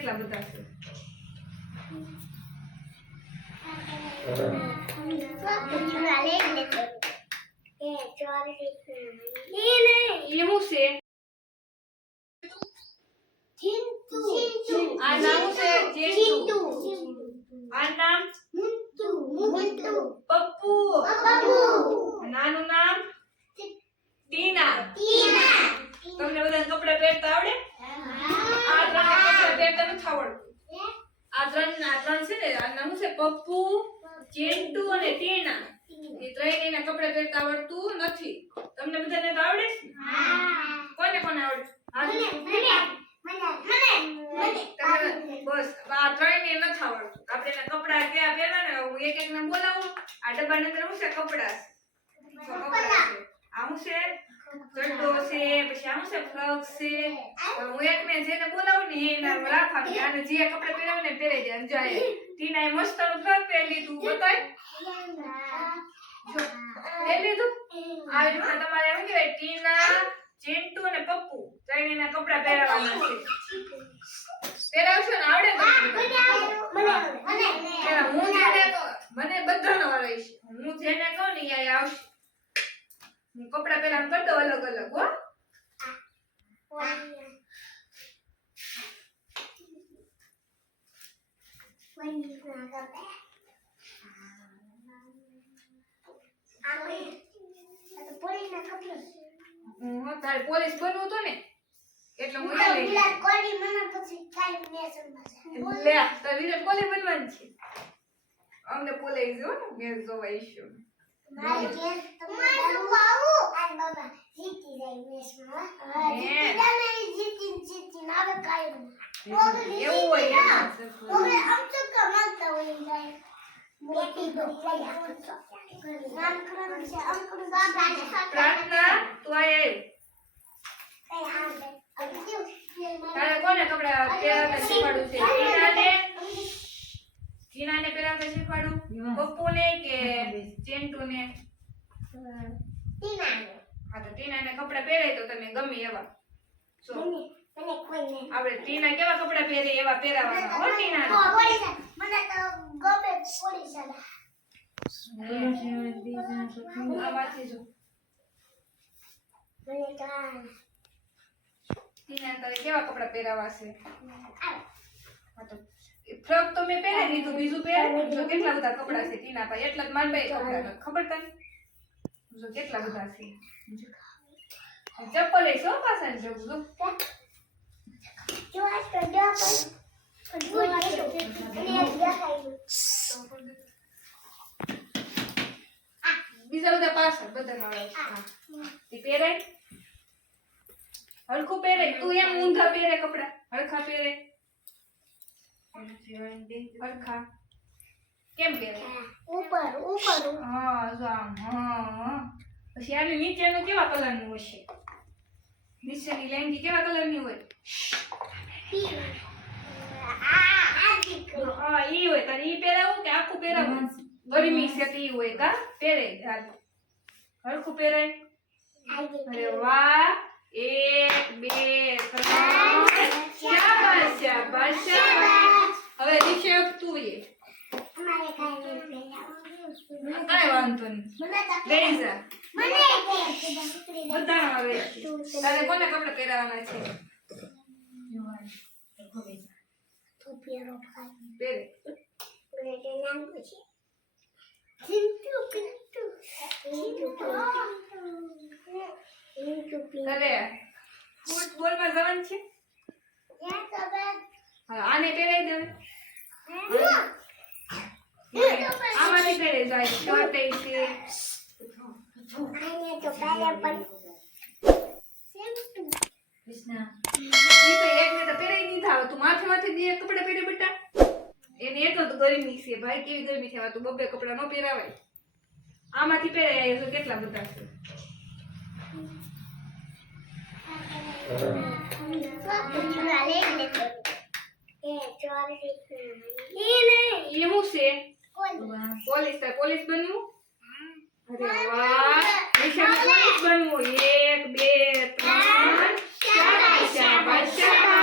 કેટલા બધા છે? આ નામ છે ચિંટુ. આ નામ પપ્પુ. નાનું નામ ટીના. તમને બધા કપડા પહેરતા આવડે? આ ત્રણ કપડા પહેરતા નથી આવડતું. આ ત્રણ છે ને, આ નામ છે પપ્પુ, ચિંટુ અને ટીના. એ ત્રણેયના કપડા પહેરતા આવડતું નથી. તમને બધાને તો આવડે છે? કોને કોને આવડે? બસ આ ત્રણેયને નથી આવડતું. આપણે એના કપડા ક્યાં પહેલા ને હું એક એક ને બોલાવું. આ ડબ્બાની અંદર હું છે કપડા છે. આ હું છે ચડ્ડો છે, પછી આ હું છે ફ્રોક છે. હું એકને જેને બોલાવું ને એના રાખવાનું. આને જે કપડા પહેરાવે ને પહેરાઈ દે. જાય ટીના એ મસ્ત ફ્રોક પહેરી લીધું. બતાય પહેરી લીધું. આવી રીતે તમારે શું કહેવાય? ટીના, ચિંટુ અને પપ્પુ ત્રણેયના કપડા પહેરાવવાના છે. પહેરાવશો ને? આવડે ને? હું જેને મને બધાનો આવડે છે. હું જેને કહું ને એ આવશે. હું કપડા પહેલા કરી દઉં અલગ અલગ. હો તારે પોલીસ બનવું હતું ને એટલે હું વિરાટ કોહલી બનવાનું છે. અમને પોલીસ જો ને મેચ જોવા ઈશ્યુ પ્રાર્થના તું તારે કોને કપડા પહેરાવતા શીખવાડું છે? ટીનાને પહેરાવતા શીખવાડું? પપ્પુને કે ચિંટુને? હા તો ટીનાને કપડા પહેરાય તો તમે ગમે એવા. આપણે ટીના કેવા કપડા પહેરે એવા પહેરાવાના. હો ટીના મને તો ગમે પોલીસ કેવા કપડા પહેરાવા છે? ફ્રોક તો મેં પહેરી લીધું. બીજું પહેર જો કેટલા બધા કપડા છે ટીના પાસે. એટલા જ માન ભાઈ કપડા ખબર તને? જો કેટલા બધા છે. ચપ્પલ એ સો પાછા જો બીજા બધા પાછળ બધા પહેરાય હરખું પહેરે. તું એમ ઊંધા પહેરે કપડા. હરખા પહેરે. હરખા કેમ પહેરે? ઉપર ઉપર. હા જો આમ. હા પછી આની નીચેનું કેવા કલરનું હશે? નીચેની લેંગી કેવા કલરની હોય? હા ઈ હોય. તારે ઈ પહેરાવું કે આખું પહેરાવું? ગરમી છે તો ઈ હોય કા પહેરે. હરખું પહેરાય. અરે વાહ. 1 2 3 શાબાશ શાબાશ શાબાશ. હવે રિષભ તું એ કાઈ વાંધો નહીં. લઈ જા. બધા આવે. તારે કોને કપડા પહેરાવાના છે? પહેરે. અરે ફૂટબોલ માં જવાનું છે? આને પહેરાઈ દે. આમાંથી પહેરે જાય. શર્ટ છે કૃષ્ણા. ઈ તો એકને તો પહેરાઈ નહીં થાવ. તું માથે માથે બે કપડા પહેરે બેટા. એને એટલો તો ગરમી છે ભાઈ. કેવી ગરમી થવા તું બબ્બે કપડા ન પહેરાવાય. આમાંથી પહેરાય તો કેટલા બધા છે. પોલીસ બન્યું. અરે વાહ. પોલીસ બનવું. 1 2 3 શાબાશ શાબાશ શાબાશ.